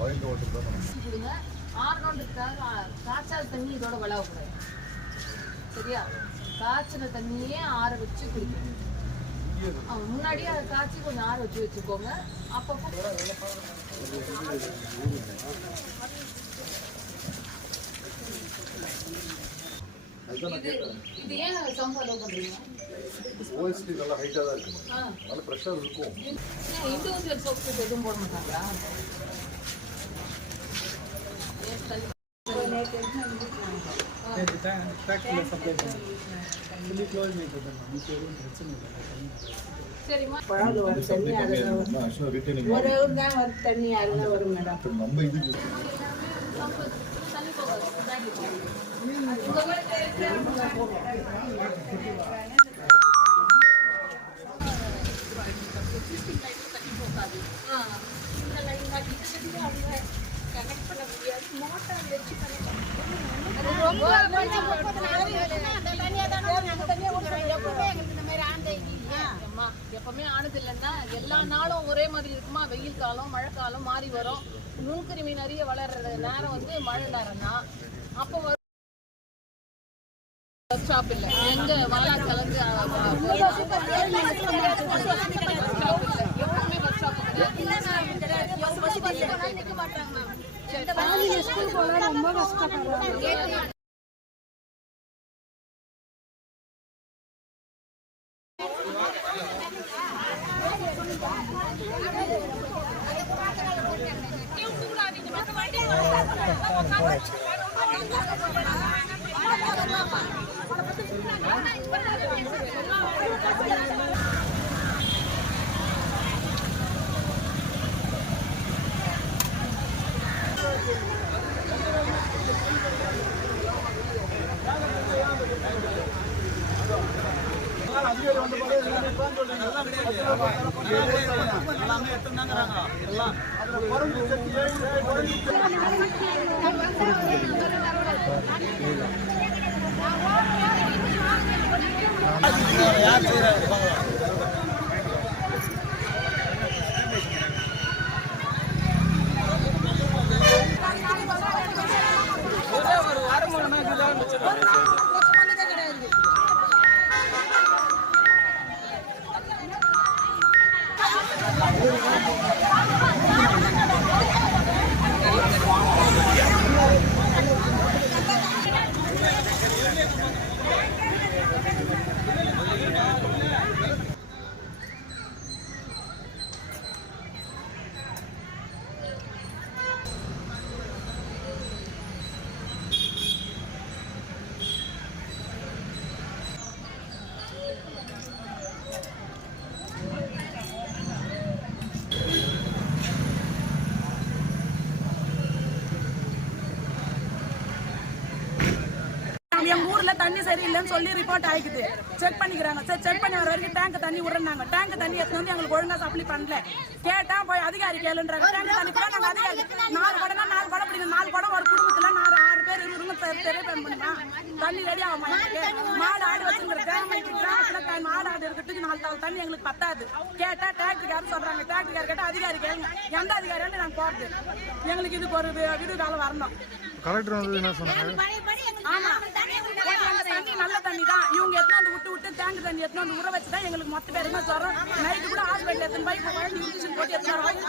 கொடுங்க. ஆறணுன்றதுக்காக காய்ச்சாத தண்ணி இதோட விளாவக்கூடாது. சரியா? காய்ச்சின தண்ணியே ஆற வச்சு குடிக்கணும். முன்னாடியே அதை காய்ச்சி கொஞ்சம் ஆற வச்சு வச்சுக்கோங்க. அப்பப்போ இது ஏன் சம்பு அலோவ் பண்றீங்க? ஓஎஸ்டி நல்லா ஹைட்டா தான் இருக்கு. நல்ல பிரஷர் இருக்கும். இண்டிவிஜுவல் சோப்ஸ் எதுவும் போட மாட்டாங்களா? சரிம்மா தண்ணி வரும் மேடம். நம்ம இது எப்பவுமே ஆனது இல்லைன்னா எல்லா நாளும் ஒரே மாதிரி இருக்குமா? வெயில் காலம் மழை காலம் மாறி வரும். நுண்கிருமி நிறைய வளர்ற நேரம் வந்து மழை நேரம் தான். அப்போ பஸ் ஸ்டாப் இல்லை, எங்க வாழா கலந்து எப்பவுமே பஸ் ஸ்டாப் கிடையாது. எங்க ஊர்ல தண்ணி சரியில்லைன்னு சொல்லி ரிப்போர்ட் ஆயிக்குது. செக் பண்ணிக்கிறாங்க. சரி, செக் பண்ணி வர வரைக்கும் டேங்க் தண்ணி விடுறாங்க. டேங்க் தண்ணி எடுத்து வந்து எங்களுக்கு ஒழுங்கா சப்ளை பண்ணல. கேட்டா போய் அதிகாரி கேளுன்றாங்க. டேங்க் தண்ணி கூட நாங்க அதிகாரி 4 குடம்னா 4 குடம் பிடிக்கும். 4 குடம் ஒரு குடும்பத்துல 6 பேர் 20 பேர் பண்ணுமா? தண்ணி ரெடி ஆகும். மாடு ஆடு வச்சுருக்கிற கிராமத்துல மாடு ஆடு இருக்கிறதுக்கு 4 தவறு தண்ணி எங்களுக்கு பத்தாது. கேட்டா டேங்க்குக்காரர் சொல்றாங்க. டேங்க்குக்காரர் கேட்டா அதிகாரி கேளுங்க. எந்த அதிகாரியாலும் நாங்க போறது. எங்களுக்கு இதுக்கு ஒரு விடு காலம் வரணும். கலெக்டர் வந்து என்ன சொன்னாங்க? ஆமா, தண்ணி நல்ல தண்ணி தான். இவங்க எத்தனை விட்டு டேங்க் தண்ணி எத்தனை ஊற வச்சுதான் எங்களுக்கு மொத்த பேருமே சொல்றோம். நைட்டு கூட ஹாஸ்பிட்டல் எத்தனை போய் இன்ஜெக்ஷன் போட்டு எத்தனை வராங்க.